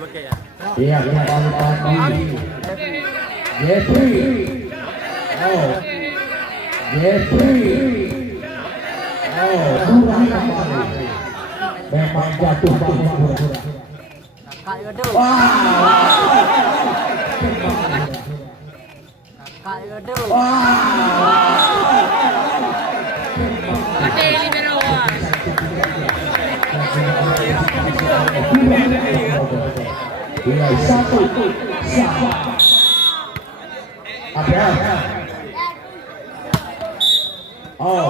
Iya, Jeffrey. Oh, Jeffrey. Oh, kurang kembali. Memang jatuh bangun. Satu. Abraham. Oh.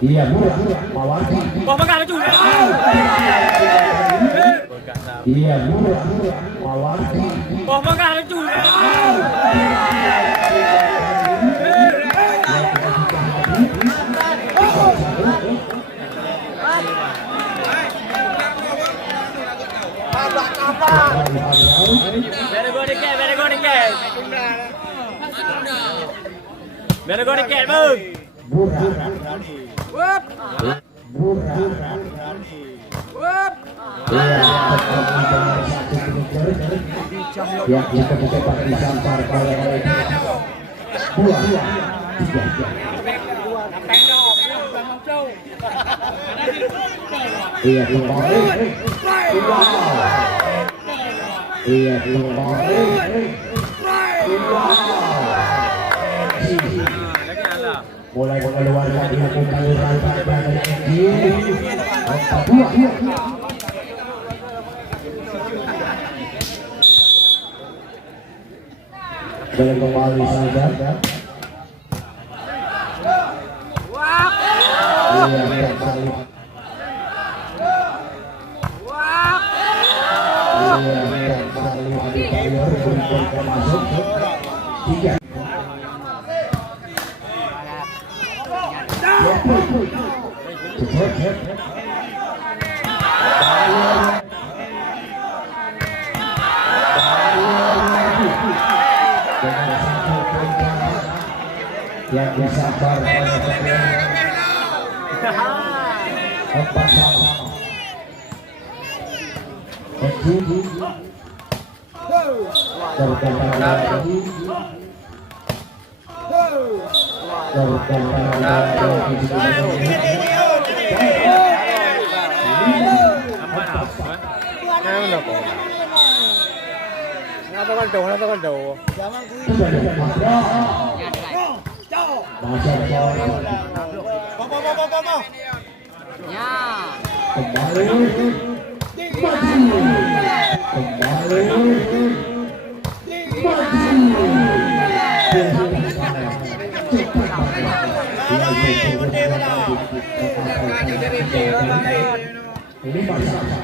Iya, murah, Mawardi. Wah, makan juga. Iya, murah, Mawardi. Wah, makan juga. Better go to get, better go to get. Better go to get, move. Murah. Whoop. Murah. Whoop. Ya, kita cepat disampar oleh buah. Iya, kembali. Iya, kembali. Mulai mengeluarkan dilakukan dari buah. Dan kembali saja. Tiga. Yang disabar empat sama ini masalah.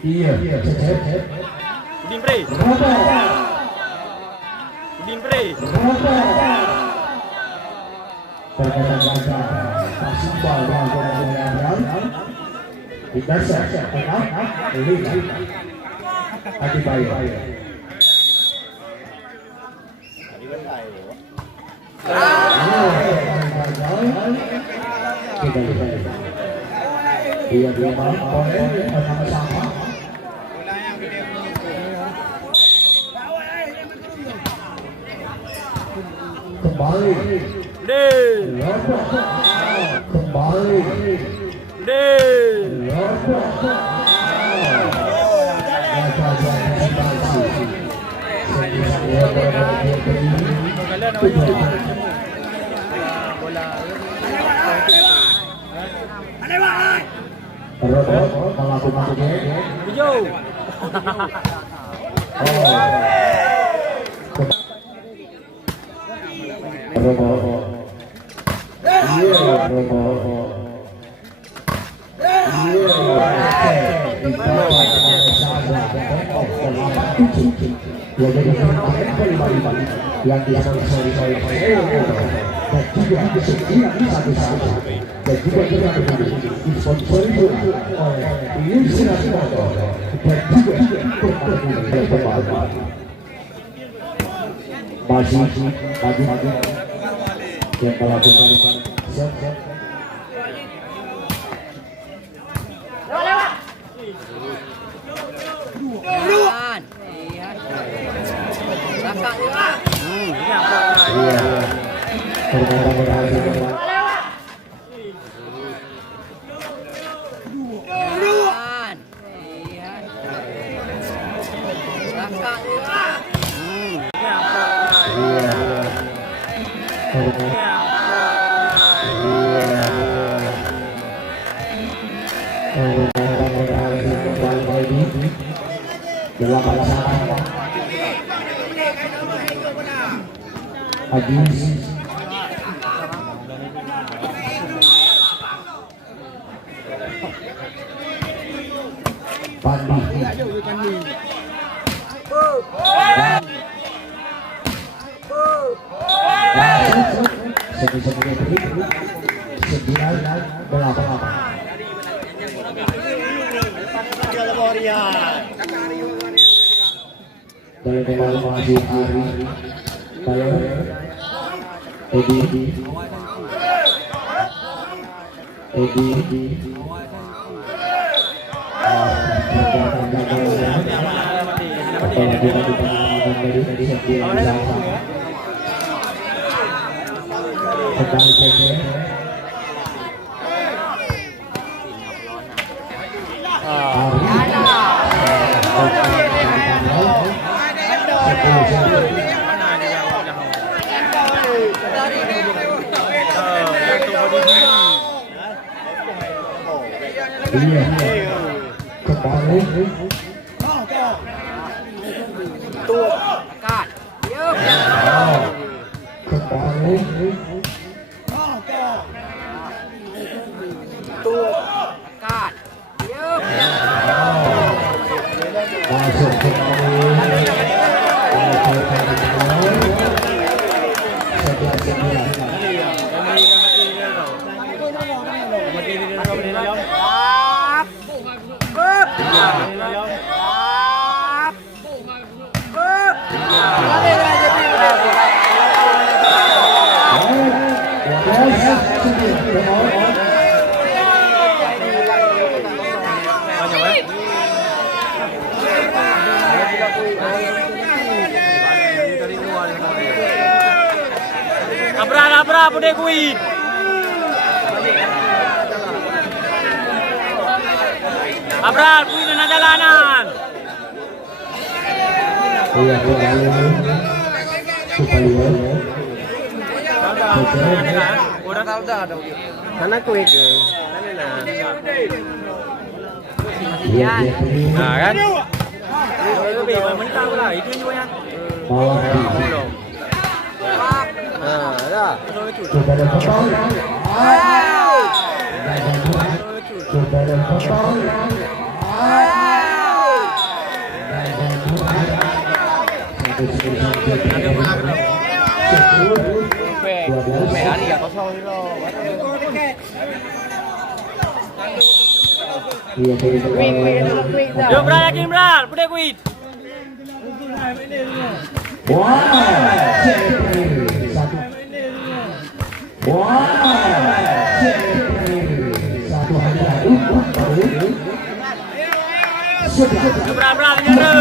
Iya, Udin Pre. Udin Pre. Iya, dia mau sama-sama. Kembali. Kembali. Hijau. Yang dan juga 911 dan juga kita disponsori oleh Indonesia Motor dan juga Pertamina. Masih yang melakukan set. Habis Pandi dari pemain masih hari Taylor Edi kembali tuh kan kembali tuh kan masuk kembali labra bude kuit. Abra, kuit na jalanan. Iya, udah. Mana kuit? Iya. Nah kan? Lebih mentah lah, itu juga yang. Nah, dah. Coba dan potong. Coba dan potong. Hari ya kosong itu. Yo bra lagi bra, bude kuit. Yo bra nyere.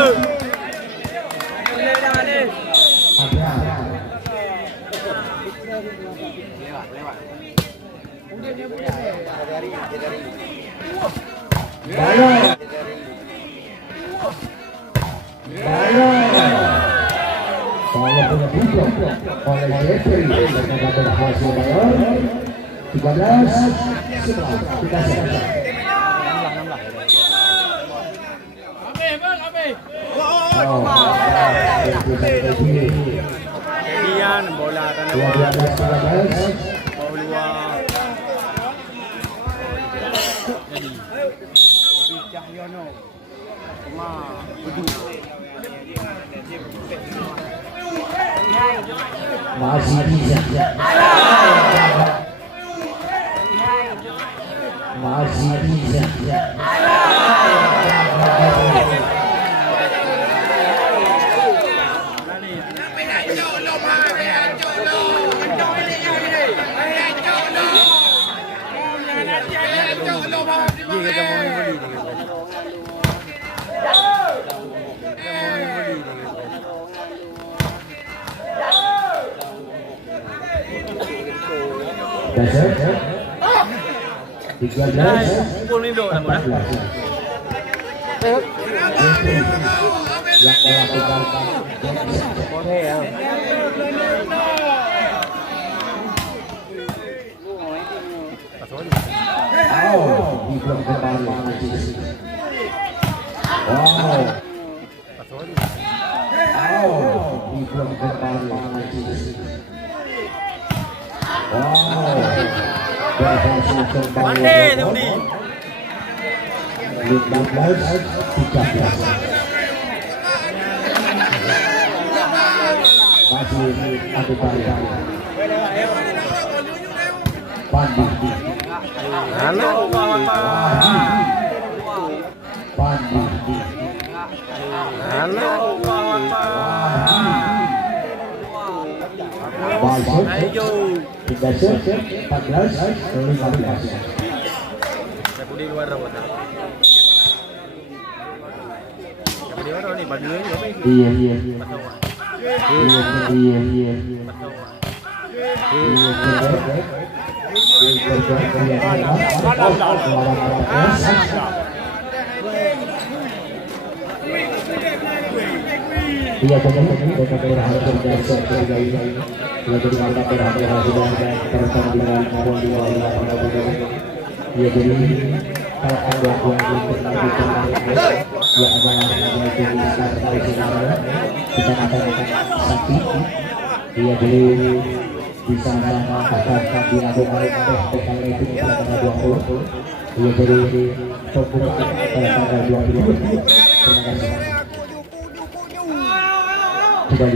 Oleh Jeffrey dengan berhasil bayar 13 setelah kita selesai. Kejadian bola tanah 12-13 bawah luar. Jadi Cahyono cuma Masih bisa. Masih bisa. Dasar 13 Pukul ni bro, nak mula. 14 yang melakukan Boleh ya. dibuang kembali wow dibuang kembali berhasil kembali Pandai tu ni. 15-13 masih ada balik Pandi Anak. Pandi Anak. Masuk Ayo. 13 14 15 Saya pun di luar rawat. Yang di luar ni baju ni apa ni? iya Pasawah. iya iya bisa akan dilakukan PKL itu tanggal 20 ia jadi pembukaan tanggal 20 terima kasih sudah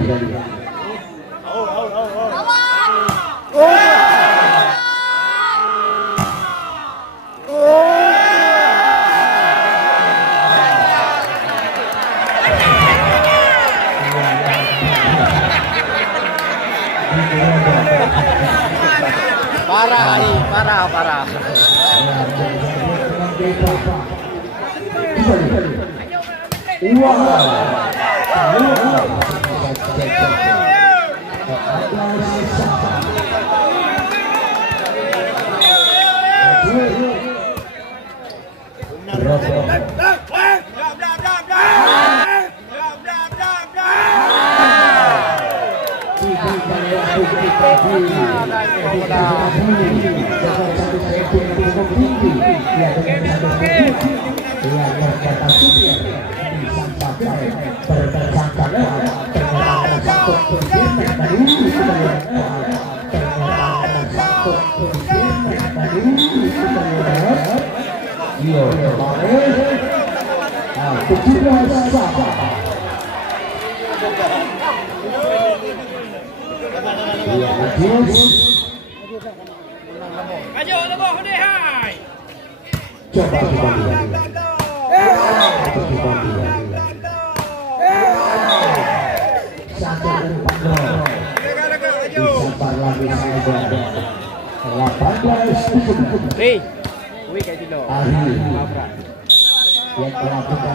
Parah. coba Hei, wih kayak gitu. yang melakukan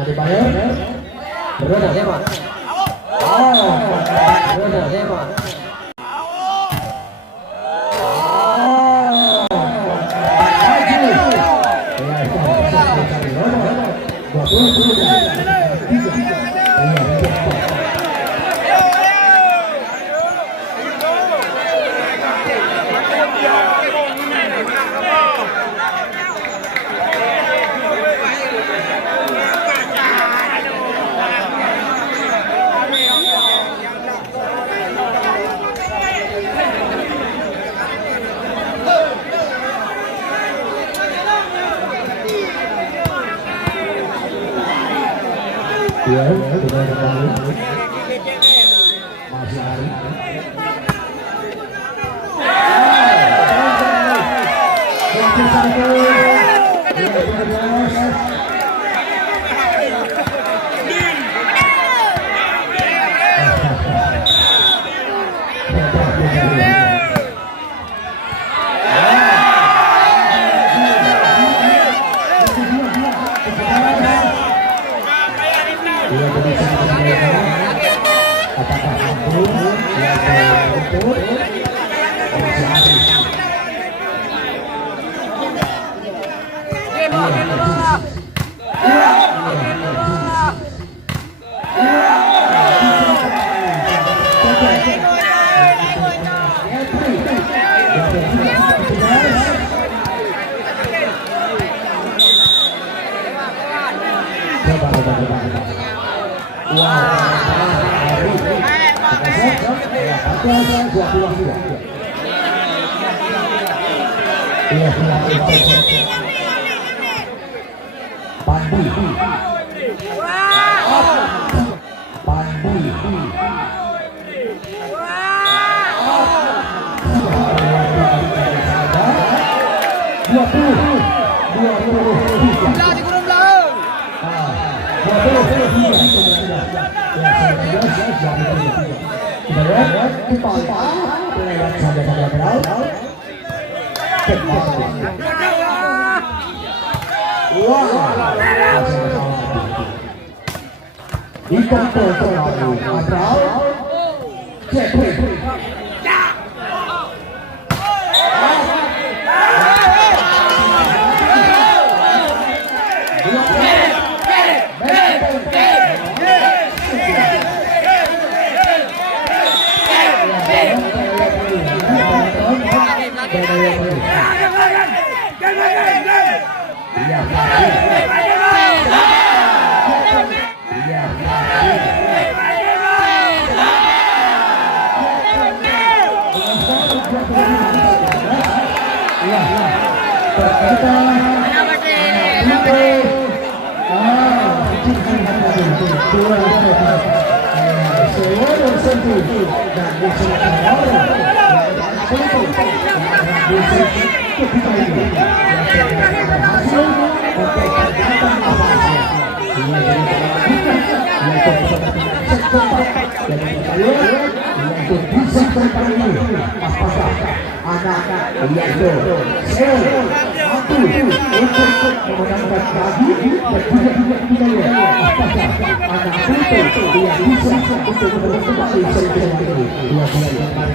ada bayar berada Siapa? berada Siapa? Ya, sudah kembali. Masih hari.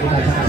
Anak